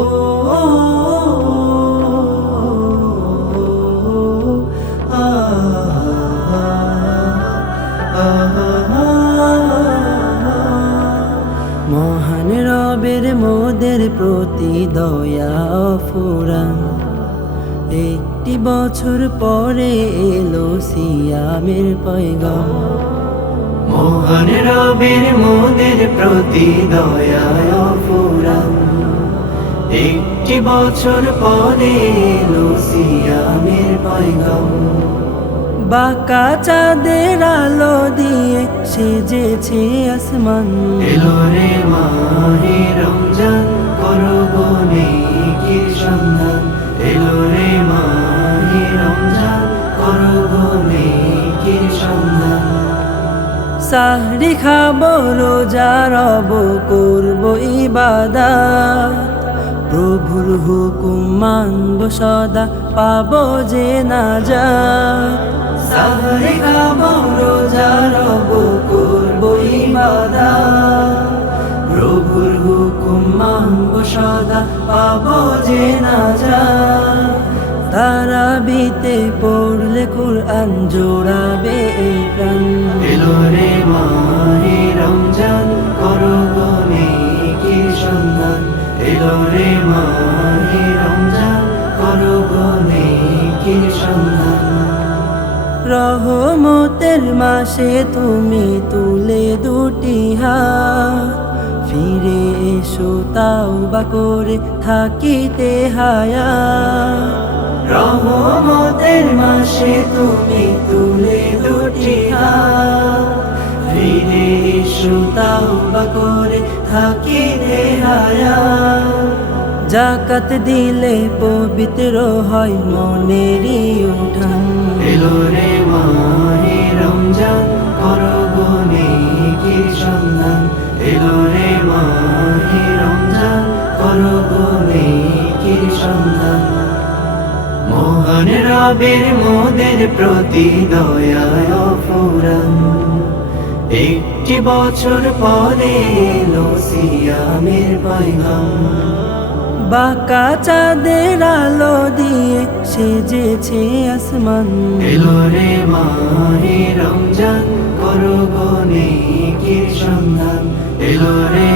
ও আ মহান রবের মোদের প্রতি দয়া অফুরান, একটি বছর পরে এলো সিয়ামের পয়গাম। মহান রবের মোদের প্রতি দয়া অফুরান, একটি বছর পরে এলো সিয়ামের পয়গাম। বাঁকা চাঁদের আলো দিয়ে সেজেছে আসমান, এলো রে মাহে রমজান, করব নেকির সন্ধান। এলো রে মাহে রমজান, করব নেকির সন্ধান। সাহরি খাবো, রোজা রব, করব ইবাদত, প্রভুর হুকুম মানব সদা, পাবো যে নাজাত। সাহরি খাবো, রোজা রব, করব ইবাদত, প্রভুর হুকুম মানব সদা, পাবো যে নাজাত। তারাবিতে পড়লে কুরআন, জোড়াবে এই প্রাণ। এলো রে মাহে রমজান, করব নেকির সন্ধান। এলো রে মাহে রমজান, করব নেকির সন্ধান। রহমতের মাসে তুমি তুলে দুটি হাত, ফিরে এসো তাওবা করে থাকিতে হায়াত। রহমতের মাসে তুমি তুলে দুটি হাত, ফিরে এসো তাওবা করে থাকিতে হায়াত। যাকাত দিলে পবিত্র হয় মনেরই উঠান। এলো রে মাহে রমজান, করব নেকির সন্ধান। এলো রে মাহে রমজান, করব নেকির সন্ধান। মহান রবের মোদের প্রতি দয়া অফুরান, একটি বছর পরে এলো সিয়ামের পয়গাম। বাঁকা চাঁদের আলো দিয়ে সেজেছে আসমান, এলো রে মাহে রমজান, করব নেকির সন্ধান। এলো রে